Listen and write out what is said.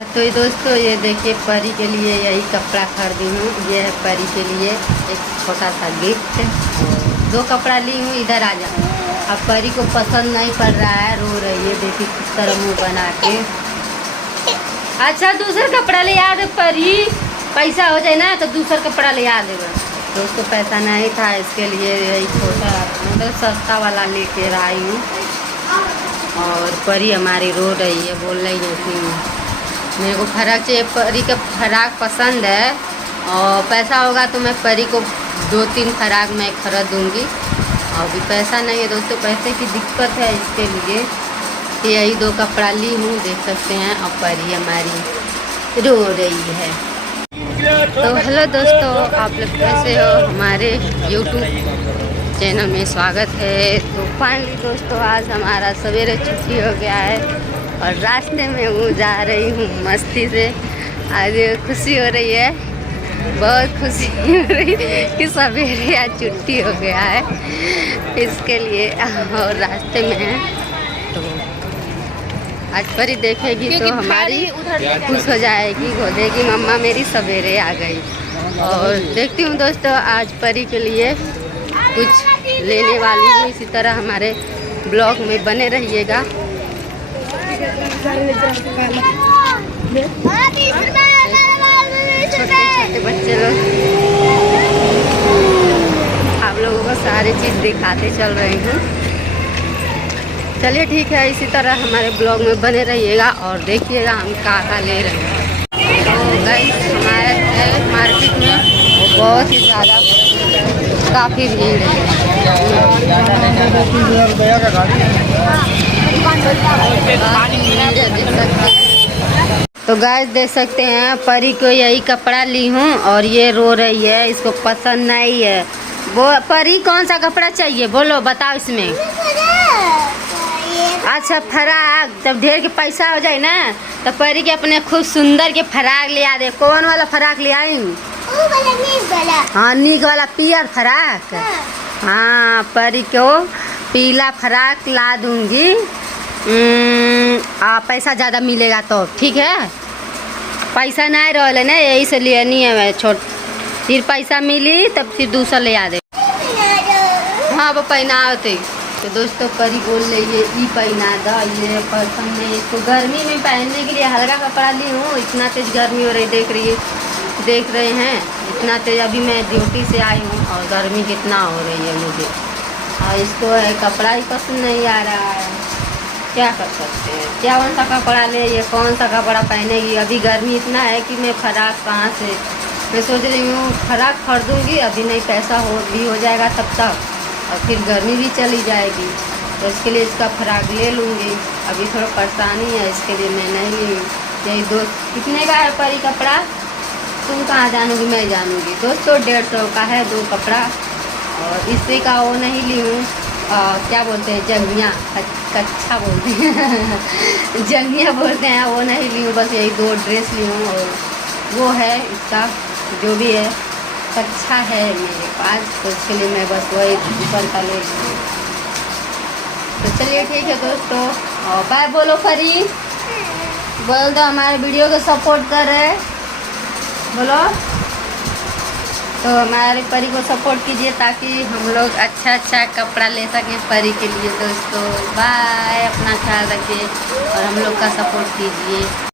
तो ये दोस्तों, ये देखिए परी के लिए यही कपड़ा खरीदी हूँ। ये है परी के लिए एक छोटा सा गिफ्ट। दो कपड़ा ली हूँ, इधर आ जा। अब परी को पसंद नहीं पड़ रहा है, रो रही है। देखिए किस तरह मुँह बना के। अच्छा दूसरा कपड़ा ले आ दे परी, पैसा हो जाए ना तो दूसरा कपड़ा ले आ देगा। दोस्तों पैसा नहीं था, इसके लिए यही छोटा मतलब सस्ता वाला लेके आई हूँ। और परी हमारी रो रही है, बोल रही है कि मेरे को फराक चाहिए। परी का फराक पसंद है और पैसा होगा तो मैं परी को 2-3 फराक मैं खरीद दूँगी। और अभी पैसा नहीं है दोस्तों, पैसे की दिक्कत है इसके लिए। तो यही 2 कपड़ा ली हूँ, देख सकते हैं। और परी हमारी रो रही है। तो हेलो दोस्तों, आप लोग कैसे हो? हमारे यूट्यूब चैनल में स्वागत है। तो फाइनली दोस्तों, आज हमारा सवेरे छुट्टी हो गया है और रास्ते में हूँ, जा रही हूँ मस्ती से। आज खुशी हो रही है, बहुत खुशी हो रही है कि सवेरे आज छुट्टी हो गया है इसके लिए। और रास्ते में है तो आज परी देखेगी तो हमारी खुश हो जाएगी, बोलेगी मम्मा मेरी सवेरे आ गई। और देखती हूँ दोस्तों, आज परी के लिए कुछ लेने वाली हूँ। इसी तरह हमारे ब्लॉग में बने रहिएगा। छोटे छोटे बच्चे लोग आप लोगों को सारी चीज़ दिखाते चल रही हूँ। चलिए ठीक है, इसी तरह हमारे ब्लॉग में बने रहिएगा और देखिएगा हम क्या ले रहे हैं। तो गाइस, हमारे मार्केट में बहुत ही ज़्यादा काफ़ी भीड़ है। तो गाइस देख सकते हैं, परी को यही कपड़ा ली हूँ और ये रो रही है, इसको पसंद नहीं है। वो परी कौन सा कपड़ा चाहिए बोलो, बताओ इसमें। अच्छा फराक, जब ढेर के पैसा हो जाए ना तो परी के अपने खूब सुंदर के फराक ले आ दे। कौन वाला फराक ले आई? हाँ नीक वाला पियर फराक। हाँ परी को पीला फराक ला दूंगी। पैसा ज़्यादा मिलेगा तो ठीक है। पैसा नहीं रहा ना, यही से लिए नहीं है मैं छोट। फिर पैसा मिली तब फिर दूसरा ले आ दे। हाँ वो पहना होते। तो दोस्तों परी बोल रही है ई पहना दो, ये पसंद नहीं। इसको गर्मी में पहनने के लिए हल्का कपड़ा ली हूँ। इतना तेज गर्मी हो रही, देख रहे हैं इतना तेज। अभी मैं ड्यूटी से आई हूँ और गर्मी कितना हो रही है मुझे। और इसको है कपड़ा ही पसंद नहीं आ रहा है, क्या कर सकते हैं। क्या कौन सा कपड़ा ले, ये कौन सा कपड़ा पहनेगी। अभी गर्मी इतना है कि मैं फराक कहाँ से, मैं सोच रही हूँ फराक खरीदूँगी। अभी नहीं पैसा हो जाएगा तब तक, और फिर गर्मी भी चली जाएगी। तो इसके लिए इसका फराक ले लूँगी। अभी थोड़ा परेशानी है, इसके लिए मैं नहीं ली। यही कितने का है परी कपड़ा? तुम कहाँ जानोगी, मैं जानूँगी। दोस्तों 150 का है 2 कपड़ा। और इससे का वो नहीं ली हूँ, क्या बोलते हैं जंगिया, कच्छा बोलते हैं जंगिया बोलते हैं, वो नहीं ली हूँ। बस यही 2 ड्रेस ली हूँ और वो है इसका जो भी है अच्छा है मेरे पास। तो उसके लिए मैं बस वही ऊपर का ले लूँ। तो चलिए ठीक है दोस्तों, और बाय बोलो परी, बोल दो हमारे वीडियो को सपोर्ट कर रहे बोलो। तो हमारे परी को सपोर्ट कीजिए ताकि हम लोग अच्छा कपड़ा ले सकें परी के लिए। दोस्तों बाय, अपना ख्याल रखिए और हम लोग का सपोर्ट कीजिए।